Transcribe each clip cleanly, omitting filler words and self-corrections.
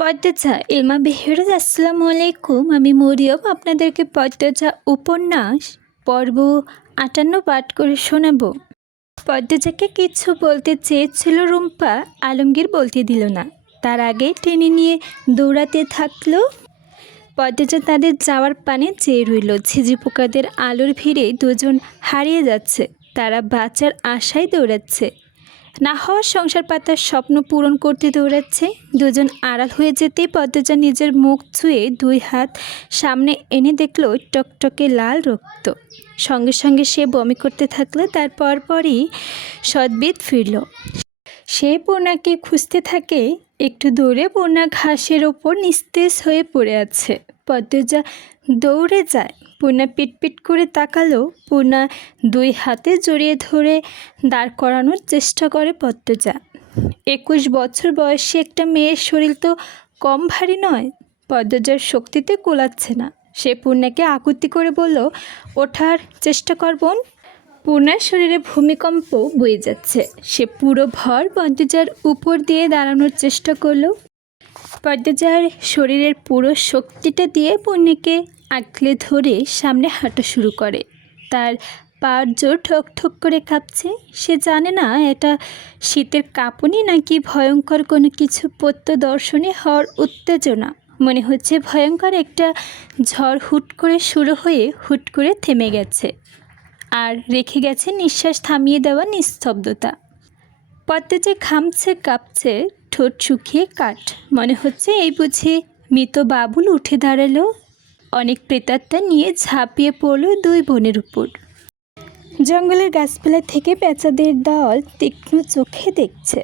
পদ্মজা ইলমা বেহরুজ আসসালামু আলাইকুম। আমি মরিয়ম আপনাদেরকে পদ্মজা উপন্যাস পর্ব 58 পাঠ করে শোনাব। পদ্মজাকে কিছু বলতে চেয়েছিল রুম্পা, আলমগীর বলতে দিল না। তার আগে টেনে নিয়ে দৌড়াতে থাকলো। পদ্মজা তাদের যাওয়ার পানে চেয়ে রইল। ঝিঝি পোকাদের আলোর ভিড়ে দুজন হারিয়ে যাচ্ছে। তারা বাঁচার আশায় দৌড়াচ্ছে, না হওয়ার সংসার পাতার স্বপ্ন পূরণ করতে দৌড়াচ্ছে। দুজন আড়াল হয়ে যেতেই পদ্মজা নিজের মুখ ছুঁয়ে 2 হাত সামনে এনে দেখল টকটকে লাল রক্ত। সঙ্গে সঙ্গে সে বমি করতে থাকলো। তারপর পরই সদ্বিদ ফিরল। সে পূর্ণাকে খুঁজতে থাকে। একটু দূরে পূর্ণা ঘাসের ওপর নিস্তেজ হয়ে পড়ে আছে। পদ্মজা দৌড়ে যায়। পূর্ণা পিটপিট করে তাকালো। পূর্ণা 2 হাতে জড়িয়ে ধরে দাঁড় করানোর চেষ্টা করে পদ্মজা। 21 বছর বয়সী একটা মেয়ের শরীর তো কম ভারী নয়। পদ্মজার শক্তিতে কোলাচ্ছে না। সে পূর্ণাকে আকুতি করে বলল, ওঠার চেষ্টা কর বোন। পূর্ণার শরীরে ভূমিকম্প বয়ে যাচ্ছে। সে পুরো ভর পদ্মজার উপর দিয়ে দাঁড়ানোর চেষ্টা করলো। পদ্মজার শরীরের পুরো শক্তিটা দিয়ে পূর্ণাকে আঁকলে ধরে সামনে হাঁটা শুরু করে। তার পায়ের জোর ঠক ঠক করে কাঁপছে। সে জানে না এটা শীতের কাঁপুনি নাকি ভয়ঙ্কর কোনো কিছু প্রত্যদর্শনে হওয়ার উত্তেজনা। মনে হচ্ছে ভয়ঙ্কর একটা ঝড় হুট করে শুরু হয়ে হুট করে থেমে গেছে, আর রেখে গেছে নিঃশ্বাস থামিয়ে দেওয়া নিস্তব্ধতা। পদ্মজা ঘামছে, কাঁপছে, ঠোঁট শুকিয়ে কাঠ। মনে হচ্ছে এই বুঝি মৃত বাবুল উঠে দাঁড়ালো। অনেক প্রেতাত্মা নিয়ে ঝাঁপিয়ে পড়ল 2 বোনের উপর। জঙ্গলের গাছপালা থেকে পেঁচাদের দল তীক্ষ্ণ চোখে দেখছে।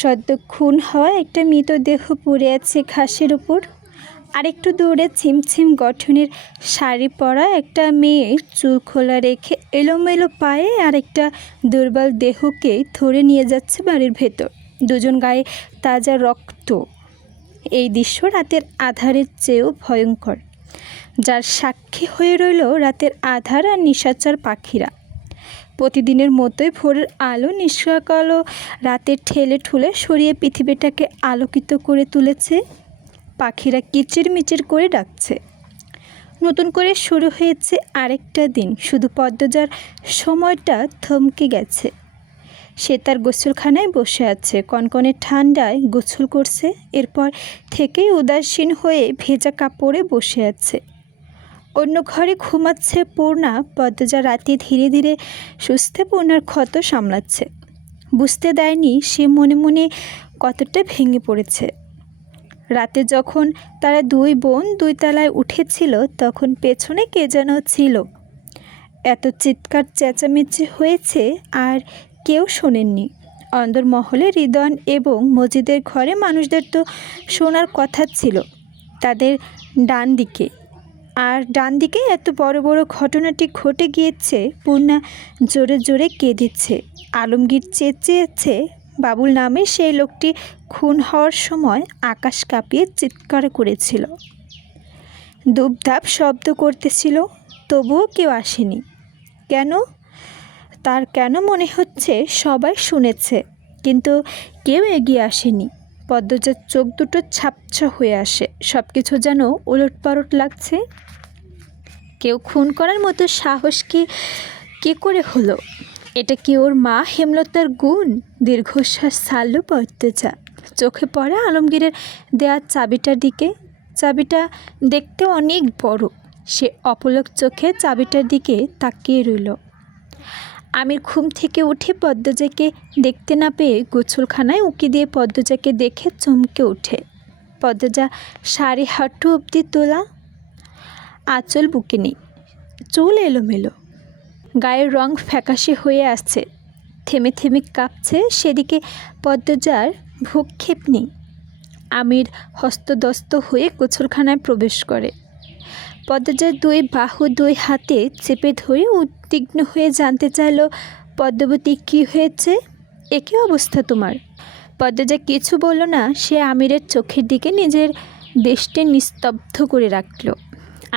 সদ্য খুন হওয়া একটা মৃতদেহ পড়ে আছে ঘাসের উপর। আরেকটু দূরে ছিমছিম গঠনের শাড়ি পরা একটা মেয়ে চুল খোলা রেখে এলোমেলো পায়ে আরেকটা দুর্বল দেহকে ধরে নিয়ে যাচ্ছে বাড়ির ভেতর। দুজন গায়ে তাজা রক্ত। এই দৃশ্য রাতের আধারের চেয়েও ভয়ঙ্কর, যার সাক্ষী হয়ে রইল রাতের আধার আর নিশাচর পাখিরা। প্রতিদিনের মতোই ভোরের আলো নিষ্কালো রাতের ঠেলে ঠুলে সরিয়ে পৃথিবীটাকে আলোকিত করে তুলেছে। পাখিরা কিচিরমিচির করে ডাকছে। নতুন করে শুরু হয়েছে আরেকটা দিন। শুধু পদ্মজার সময়টা থমকে গেছে। সে তার গোসলখানায় বসে আছে, কনকনে ঠান্ডায় গোসল করছে। এরপর থেকেই উদাসীন হয়ে ভেজা কাপড়ে বসে আছে। অন্য ঘরে ঘুমাচ্ছে পূর্ণা। পদ্মজা রাতে ধীরে ধীরে সুস্থে পূর্ণার ক্ষত সামলাচ্ছে। বুঝতে দেয়নি সে মনে মনে কতটা ভেঙে পড়েছে। রাতে যখন তারা 2 বোন 2 তলায় উঠেছিল, তখন পেছনে কে যেন ছিল। এত চিৎকার চেঁচামেচি হয়েছে আর কেউ শোনেননি। অন্দরমহলে রিদওয়ান এবং মজিদের ঘরে মানুষদের তো শোনার কথা ছিল। তাদের ডান দিকে আর ডান দিকে এত বড় বড় ঘটনাটি ঘটে গিয়েছে। পূর্ণা জোরে জোরে কেঁদেছে। আলমগীর চেঁচিয়েছে। বাবুল নামে সেই লোকটি খুন হওয়ার সময় আকাশ কাঁপিয়ে চিৎকার করেছিল। দুপধাপ শব্দ করতেছিল, তবুও কেউ আসেনি। কেন? তার কেন মনে হচ্ছে সবাই শুনেছে, কিন্তু কেউ এগিয়ে আসেনি। পদ্মজার চোখ দুটো ঝাপসা হয়ে আসে। সব কিছু যেন ওলটপালট লাগছে। কেউ খুন করার মতো সাহস কি করে হলো? এটা কি ওর মা হেমলতার গুণ? দীর্ঘশ্বাস ছাড়ল পদ্মজা। চোখে পড়ে আলমগীরের দেয়া চাবিটার দিকে। চাবিটা দেখতে অনেক বড়। সে অপলক চোখে চাবিটার দিকে তাকিয়ে রইল। আমির ঘুম থেকে উঠে পদ্মজাকে দেখতে না পেয়ে গোসলখানায় উঁকি দিয়ে পদ্মজাকে দেখে চমকে ওঠে। পদ্মজা শাড়ি হাঁটু অবধি তোলা, আঁচল বুকে নেই, চুল এলোমেলো, গায়ের রং ফ্যাকাশে হয়ে আসছে, থেমে থেমে কাঁপছে। সেদিকে পদ্মজার ভ্রুক্ষেপ নেই। আমির হস্তদস্ত হয়ে গোসলখানায় প্রবেশ করে। পদ্মজার 2 বাহু 2 হাতে চেপে ধরে উদ্বিগ্ন হয়ে জানতে চাইল, পদ্মাবতী কী হয়েছে? একই অবস্থা তোমার? পদ্মজা কিছু বলল না। সে আমিরের চোখের দিকে নিজের দৃষ্টি নিস্তব্ধ করে রাখল।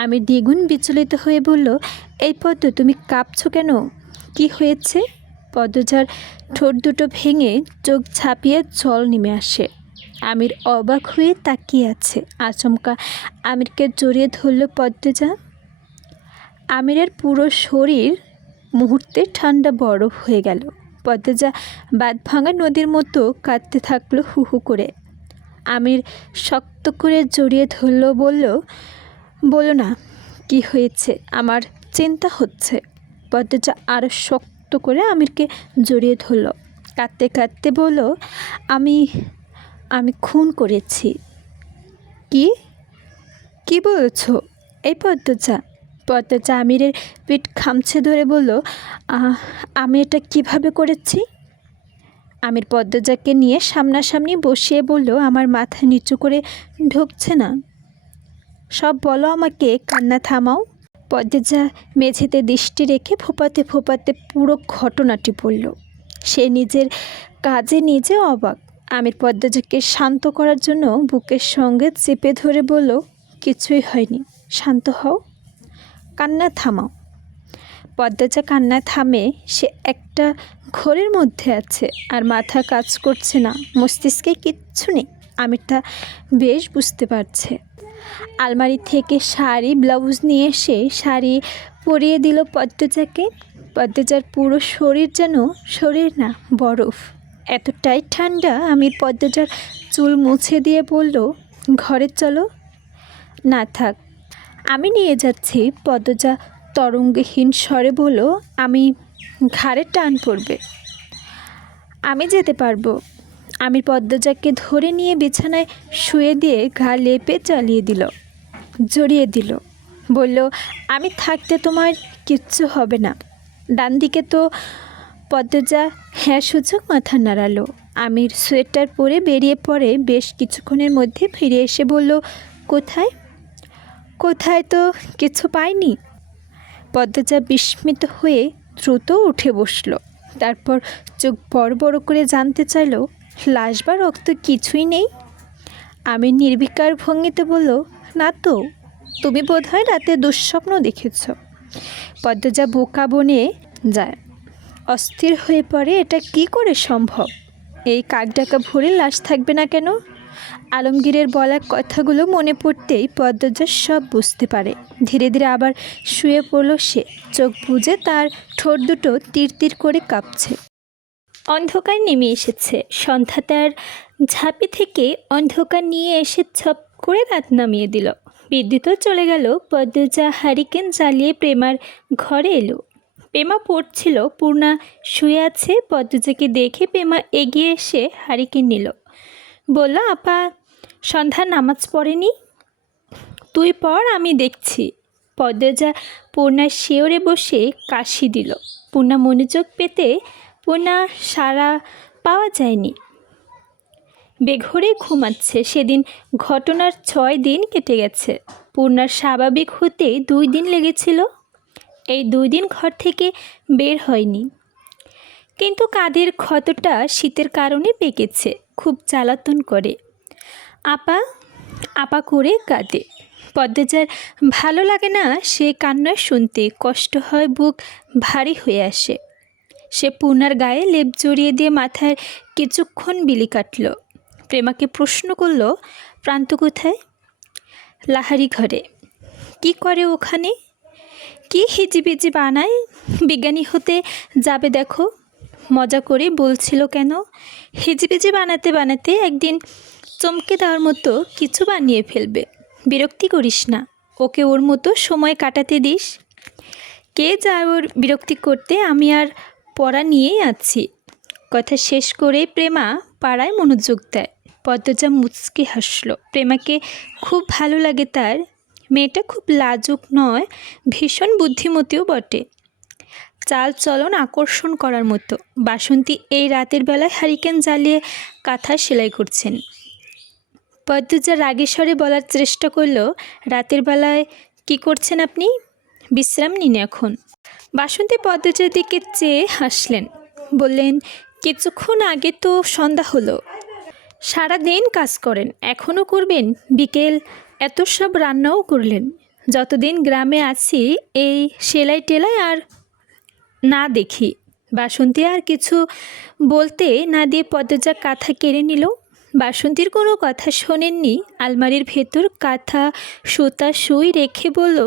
আমির দ্বিগুণ বিচলিত হয়ে বলল, এই পদ্ম, তুমি কাঁপছো কেন? কি হয়েছে? পদ্মজার ঠোঁট দুটো ভেঙে চোখ ঝাঁপিয়ে জল নেমে আসে। আমির অবাক হয়ে তাকিয়ে আছে। আচমকা আমিরকে জড়িয়ে ধরল পদ্মজা। আমিরের পুরো শরীর মুহূর্তে ঠান্ডা বরফ হয়ে গেল। পদ্মজা বাঁধ ভাঙা নদীর মতো কাঁদতে থাকলো হু হু করে। আমির শক্ত করে জড়িয়ে ধরল, বলো না কি হয়েছে, আমার চিন্তা হচ্ছে। পদ্মজা আরও শক্ত করে আমিরকে জড়িয়ে ধরল, কাঁদতে কাঁদতে বলল, আমি আমি খুন করেছি। কি কি বলছো? এই পদ্মজা আমিরের পিঠ খামছে ধরে বলল, আমি এটা কিভাবে করেছি? আমির পদ্মজাকে নিয়ে সামনাসামনি বসিয়ে বলল, আমার মাথা নিচু করে ঢুকছে না, সব বলো আমাকে, কান্না থামাও। পদ্মজা মেঝেতে দৃষ্টি রেখে ফোপাতে ফোপাতে পুরো ঘটনাটি বলল। সে নিজের কাজে নিজে অবাক। আমির পদ্মজাকে শান্ত করার জন্য বুকের সঙ্গে চেপে ধরে বলল, কিছুই হয়নি, শান্ত হও, কান্না থামাও। পদ্মজা কান্না থামে। সে একটা ঘোরের মধ্যে আছে, আর মাথা কাজ করছে না, মস্তিষ্কে কিচ্ছু নেই। আমির তা বেশ বুঝতে পারছে। আলমারি থেকে শাড়ি ব্লাউজ নিয়ে এসে শাড়ি পরিয়ে দিল পদ্মজাকে। পদ্মজার পুরো শরীর যেন শরীর না, বরফ, এতটাই ঠান্ডা। আমির পদ্মজার চুল মুছে দিয়ে বলল, ঘরে চলো। না থাক, আমি নিয়ে যাচ্ছি। পদ্মজা তরঙ্গহীন স্বরে বলল, আমি ঘাড়ে টান পড়বে, আমি যেতে পারবো। আমির পদ্মজাকে ধরে নিয়ে বিছানায় শুয়ে দিয়ে ঘা লেপে জড়িয়ে দিল। বলল, আমি থাকতে তোমার কিচ্ছু হবে না। ডান দিকে তো। পদ্মজা হ্যাঁ সূচক মাথা নাড়ালো। আমির সোয়েটার পরে বেরিয়ে পড়ে। বেশ কিছুক্ষণের মধ্যে ফিরে এসে বলল, কোথায়? কোথায় তো কিছু পাইনি। পদ্মজা বিস্মিত হয়ে দ্রুত উঠে বসল। তারপর চোখ বড় বড় করে জানতে চাইল, লাশ বা রক্ত কিছুই নেই? আমি নির্বিকার ভঙ্গিতে বলল, না তো, তুমি বোধহয় রাতে দুঃস্বপ্ন দেখেছ। পদ্মজা বোকা বনে যায়, অস্থির হয়ে পড়ে। এটা কি করে সম্ভব? এই কাকডাকা ভরে লাশ থাকবে না কেন? আলমগীরের বলা কথাগুলো মনে পড়তেই পদ্মজা সব বুঝতে পারে। ধীরে ধীরে আবার শুয়ে পড়ল সে। চোখ বুজে তার ঠোঁট দুটো তীর তীর করে কাঁপছে। অন্ধকার নেমে এসেছে। সন্ধ্যা তার ঝাঁপি থেকে অন্ধকার নিয়ে এসে ছপ করে রাত নামিয়ে দিল। বিদ্যুৎও চলে গেল। পদ্মজা হারিকেন জ্বালিয়ে প্রেমার ঘরে এলো। প্রেমা পড়ছিল, পূর্ণা শুয়ে আছে। পদ্মজাকে দেখে প্রেমা এগিয়ে এসে হারিকেন নিল। বলল, আপা সন্ধ্যার নামাজ পড়েনি? তুই পড়, আমি দেখছি। পদ্মজা পূর্ণার শিওরে বসে কাশি দিল। পূর্ণা মনোযোগ পেতে পূর্ণা সারা পাওয়া যায়নি, বেঘরে ঘুমাচ্ছে। সেদিন ঘটনার 6 দিন কেটে গেছে। পূর্ণার স্বাভাবিক হতে 2 দিন লেগেছিল। এই 2 দিন ঘর থেকে বের হয়নি। কিন্তু কাঁধের ক্ষতটা শীতের কারণে পেকেছে, খুব জ্বালাতন করে। আপা আপা করে কাঁদে। পদ্মজার ভালো লাগে না সে কান্না শুনতে। কষ্ট হয়, বুক ভারী হয়ে আসে। সে পূর্ণার গায়ে লেপ জড়িয়ে দিয়ে মাথায় কিছুক্ষণ বিলি কাটল। প্রেমাকে প্রশ্ন করল, প্রান্ত কোথায়? লাহারি ঘরে। কি করে ওখানে? কি হিজিবিজি বানায়? বিজ্ঞানী হতে যাবে দেখো। মজা করে বলছিল কেন? হিজিবিজি বানাতে বানাতে একদিন চমকে দেওয়ার মতো কিছু বানিয়ে ফেলবে। বিরক্তি করিস না, ওকে ওর মতো সময় কাটাতে দিস। কে যায় ওর বিরক্তি করতে? আমি আর পড়া নিয়েই আছি। কথা শেষ করে প্রেমা পাড়ায় মনোযোগ দেয়। পদ্মজা মুচকি হাসল। প্রেমাকে খুব ভালো লাগে তার। মেয়েটা খুব লাজুক নয়, ভীষণ বুদ্ধিমতীও বটে। চাল চলন আকর্ষণ করার মতো। বাসন্তী এই রাতের বেলায় হারিকেন জ্বালিয়ে কাঁথা সেলাই করছেন। পদ্মজা রাগী স্বরে বলার চেষ্টা করল, রাতের বেলায় কি করছেন আপনি? বিশ্রাম নিন এখন। বাসন্তী পদ্মজার দিকে চেয়ে হাসলেন, বললেন, কিছুক্ষণ আগে তো সন্ধ্যা হলো। সারাদিন কাজ করেন, এখনও করবেন? বিকেল এত সব রান্নাও করলেন। যতদিন গ্রামে আছি এই সেলাই টেলাই আর না দেখি। বাসন্তী আর কিছু বলতে না দিয়ে পদ্মজা কাঁথা কেড়ে নিল। বাসন্তীর কোনো কথা শোনেননি। আলমারির ভেতর কাঁথা সুতা সুই রেখে বলল,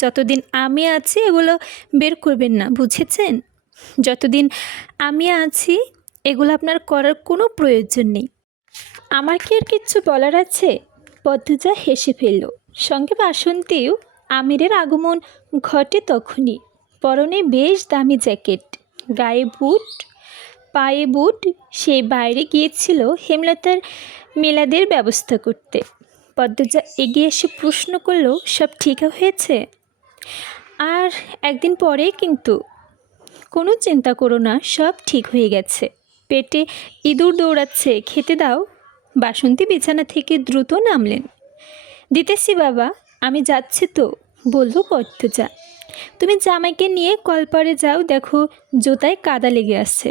যতদিন আমি আছি এগুলো বের করবেন না, বুঝেছেন? যতদিন আমি আছি এগুলো আপনার করার কোনো প্রয়োজন নেই। আমার কি আর কিচ্ছু বলার আছে? পদ্মজা হেসে ফেলল। সঙ্গে বাসন্তীও। আমিরের আগমন ঘটে তখনই। পরনে বেশ দামি জ্যাকেট, গায়ে বুট, পায়ে বুট। সেই বাইরে গিয়েছিল হেমলতার মিলাদের ব্যবস্থা করতে। পদ্মজা এগিয়ে এসে প্রশ্ন করল, সব ঠিক হয়েছে? আর একদিন পরে কিন্তু। কোনো চিন্তা করো না, সব ঠিক হয়ে গেছে। পেটে ইঁদুর দৌড়াচ্ছে, খেতে দাও। বাসন্তী বিছানা থেকে দ্রুত নামলেন। দিতেছি বাবা, আমি যাচ্ছি তো, বলল পদ্মজা। তুমি জামাইকে নিয়ে কলপারে যাও, দেখো জুতায় কাদা লেগে আছে।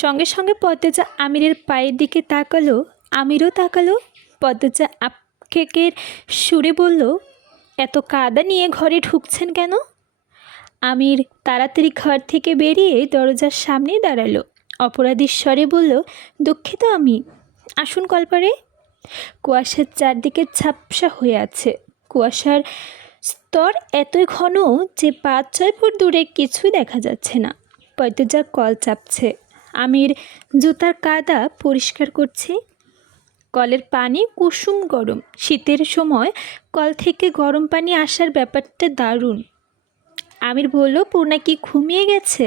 সঙ্গে সঙ্গে পদ্মজা আমিরের পায়ের দিকে তাকালো। আমিরও তাকালো। পদ্মজা আক্ষেপের সুরে বলল, এত কাদা নিয়ে ঘরে ঢুকছেন কেন? আমির তাড়াতাড়ি ঘর থেকে বেরিয়ে দরজার সামনে দাঁড়ালো। অপরাধীর স্বরে বলল, দুঃখিত আমি, আসুন কলপারে। কুয়াশার চারদিকে ঝাপসা হয়ে আছে। কুয়াশার স্তর এতই ঘন যে 5-6 ফুট দূরে কিছুই দেখা যাচ্ছে না। পদ্মজা কল চাপছে। আমির জুতার কাদা পরিষ্কার করছে। কলের পানি কুসুম গরম। শীতের সময় কল থেকে গরম পানি আসার ব্যাপারটা দারুণ। আমির বলল, পূর্ণা কি ঘুমিয়ে গেছে?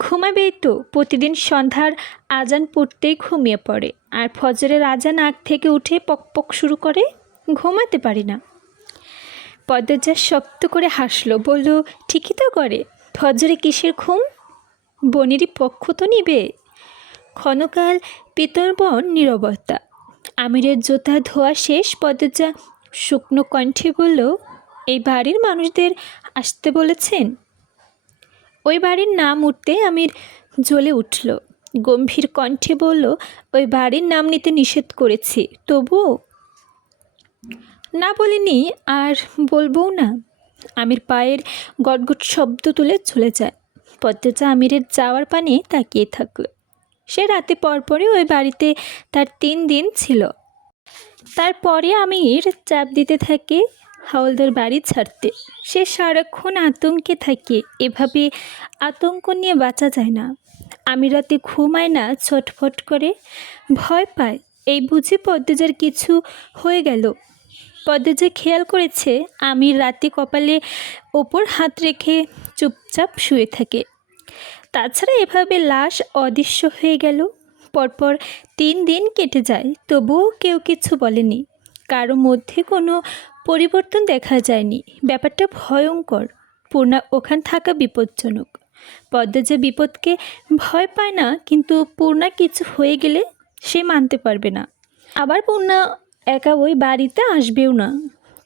ঘুমাবেই তো, প্রতিদিন সন্ধ্যার আজান পড়তেই ঘুমিয়ে পড়ে, আর ফজরের আজান আগ থেকে উঠে পকপক শুরু করে। ঘুমাতে পারি না। পদ্মজা শক্ত করে হাসলো, বলল, ঠিকই তো করে। ফজরে কিসের ঘুম? বনেরই পক্ষ তো নিবে। ক্ষণকাল পিতর্বন নীরবতা। আমিরের জুতা ধোয়া শেষ। পদ্মজা শুকনো কণ্ঠে বলল, এই বাড়ির মানুষদের আসতে বলেছেন? ওই বাড়ির নাম উঠতে আমির জ্বলে উঠল। গম্ভীর কণ্ঠে বলল, ওই বাড়ির নাম নিতে নিষেধ করেছি, তবুও? না বলিনি, আর বলবও না। আমির পায়ের গটগট শব্দ তুলে চলে যায়। পদ্মজা আমিরের যাওয়ার পানে তাকিয়ে থাকল। সে রাতে পরপরই ওই বাড়িতে তার 3 দিন ছিল। তারপরে আমির চাপ দিতে থাকে হাওলদার বাড়ি ছাড়তে। সে সারাক্ষণ আতঙ্কে থাকে। এভাবে আতঙ্ক নিয়ে বাঁচা যায় না। আমির রাতে ঘুমায় না, ছটফট করে, ভয় পায়। এই বুঝি পদ্মজার কিছু হয়ে গেল। পদ্মজা খেয়াল করেছে আমির রাতে কপালে ওপর হাত রেখে চুপচাপ শুয়ে থাকে। তাছাড়া এভাবে লাশ অদৃশ্য হয়ে গেল। পরপর 3 দিন কেটে যায়, তবুও কেউ কিছু বলেনি। কারো মধ্যে কোনো পরিবর্তন দেখা যায়নি। ব্যাপারটা ভয়ঙ্কর। পূর্ণা ওখান থাকা বিপজ্জনক। পদ্মজা বিপদকে ভয় পায় না, কিন্তু পূর্ণা কিছু হয়ে গেলে সে মানতে পারবে না। আবার পূর্ণা একা ওই বাড়িতে আসবেও না।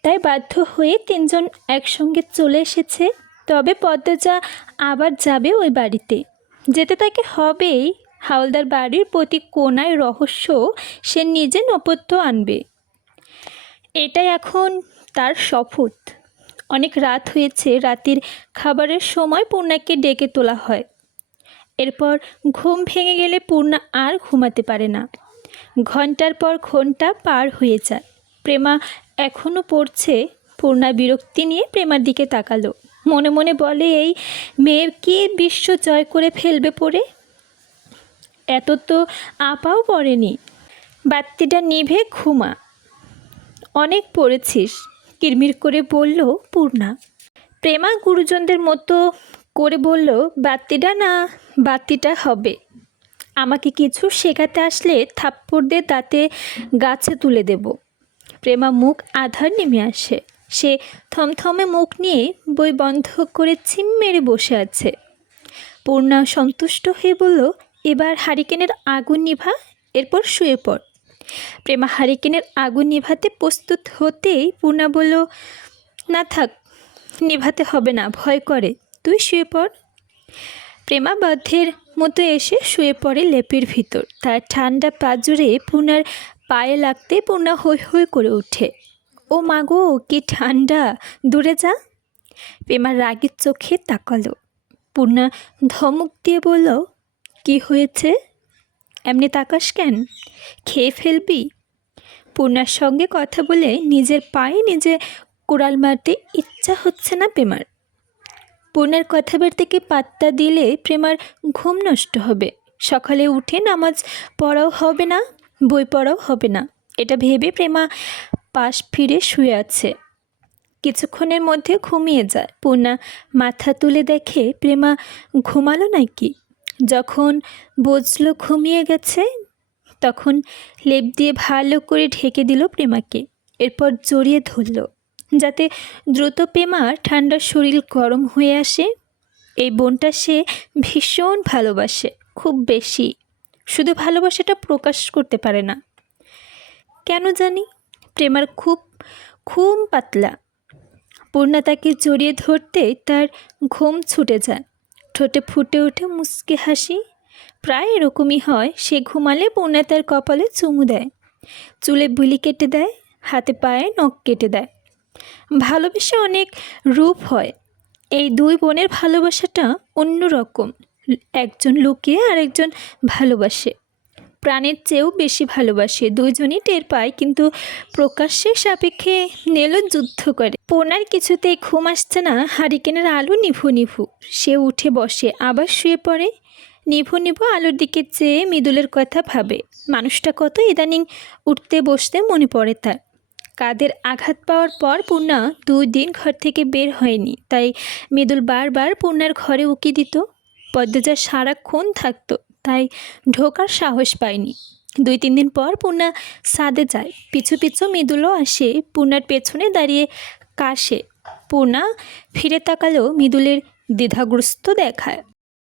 তাই বাধ্য হয়ে 3 জন একসঙ্গে চলে এসেছে। তবে পদ্মজা আবার যাবে ওই বাড়িতে। যেতে তাকে হবেই। হাওলদার বাড়ির প্রতি কোণায় রহস্য সে নিজে নৈপথ্য আনবে। এটাই এখন তার শপথ। অনেক রাত হয়েছে। রাতের খাবারের সময় পূর্ণাকে ডেকে তোলা হয়। এরপর ঘুম ভেঙে গেলে পূর্ণা আর ঘুমাতে পারে না। ঘন্টার পর ঘন্টা পার হয়ে যায়। প্রেমা এখনও পড়ছে। পূর্ণা বিরক্তি নিয়ে প্রেমার দিকে তাকালো। মনে মনে বলে, এই মেয়ে কি বিশ্ব জয় করে ফেলবে পড়ে? এত তো আপাও পড়েনি। বাতিটা নিভে ঘুমা, অনেক পড়েছিস, কিরমির করে বলল পূর্ণা। প্রেমা গুরুজনদের মতো করে বলল, বাতিটা না, বাতিটা হবে। আমাকে কিছু শেখাতে আসলে থাপ্পড় দিয়ে দাঁতে গাছে তুলে দেব। প্রেমা মুখ আধার নেমে আসে। সে থমথমে মুখ নিয়ে বই বন্ধ করে ছিম মেরে বসে আছে। পূর্ণা সন্তুষ্ট হয়ে বলল, এবার হারিকেনের আগুন নিভা, এরপর শুয়ে পড়। প্রেমা হারিকেনের আগুন নিভাতে প্রস্তুত হতেই পূর্ণা বলল, না থাক, নিভাতে হবে না, ভয় করে, তুই শুয়ে পড়। প্রেমা বাধ্যের মতো এসে শুয়ে পড়ে লেপের ভিতর। তার ঠান্ডা পা জুড়ে পূর্ণার পায়ে লাগতে পূর্ণা হৈ হৈ করে ওঠে। ও মাগো, কি ঠান্ডা, দূরে যা। প্রেমার রাগের চোখে তাকালো। পূর্ণা ধমক দিয়ে বলল, কি হয়েছে? এমনি তাকাস কেন? খেয়ে ফেলবি? পূর্ণার সঙ্গে কথা বলে নিজের পায়ে নিজে কুড়াল মারতে ইচ্ছা হচ্ছে না প্রেমার। পূর্ণার কথাবার্তাকে পাত্তা দিলে প্রেমার ঘুম নষ্ট হবে, সকালে উঠে নামাজ পড়াও হবে না, বই পড়াও হবে না। এটা ভেবে প্রেমা পাশ ফিরে শুয়ে আছে। কিছুক্ষণের মধ্যে ঘুমিয়ে যায়। পূর্ণা মাথা তুলে দেখে প্রেমা ঘুমালো নাকি। যখন বুঝলো ঘুমিয়ে গেছে, তখন লেপ দিয়ে ভালো করে ঢেকে দিল প্রেমাকে। এরপর জড়িয়ে ধরল, যাতে দ্রুত প্রেমার ঠান্ডা শরীর গরম হয়ে আসে। এই বোনটা সে ভীষণ ভালোবাসে, খুব বেশি। শুধু ভালোবাসাটা প্রকাশ করতে পারে না কেন জানি। প্রেমার খুব ঘুম পাতলা। পূর্ণা তাকে জড়িয়ে ধরতেই তার ঘুম ছুটে যায়। ঠোঁটে ফুটে ওঠে মুচকি হাসি। প্রায় এরকমই হয়, সে ঘুমালে পূর্ণা তার কপালে চুমু দেয়, চুলে বুলি কেটে দেয়, হাতে পায়ে নখ কেটে দেয়। ভালোবেসে অনেক রূপ হয়। এই দুই বোনের ভালোবাসাটা অন্যরকম। একজন লুকিয়ে আরেকজন ভালোবাসে, প্রাণের চেয়েও বেশি ভালোবাসে। দুইজনই টের পায়, কিন্তু প্রকাশ্যে সাপেক্ষে নেল যুদ্ধ করে। পূর্ণার কিছুতেই ঘুম আসছে না। হারিকেনের আলো নিভু নিভু। সে উঠে বসে, আবার শুয়ে পড়ে। নিভু নিভু আলোর দিকে চেয়ে মৃদুলের কথা ভাবে। মানুষটা কত ইদানিং উঠতে বসতে মনে পড়ে তার। কাঁধের আঘাত পাওয়ার পর পূর্ণা 2 দিন ঘর থেকে বের হয়নি, তাই মৃদুল বারবার পূর্ণার ঘরে উকি দিত। পদ্মজা সারাক্ষণ থাকতো, তাই ঢোকার সাহস পায়নি। 2-3 দিন পর পূর্ণা ছাদে যায়। পিছু পিছু মৃদুলও আসে, পূর্ণার পেছনে দাঁড়িয়ে কাশে। পূর্ণা ফিরে তাকালেও মৃদুলের দ্বিধাগ্রস্ত দেখায়।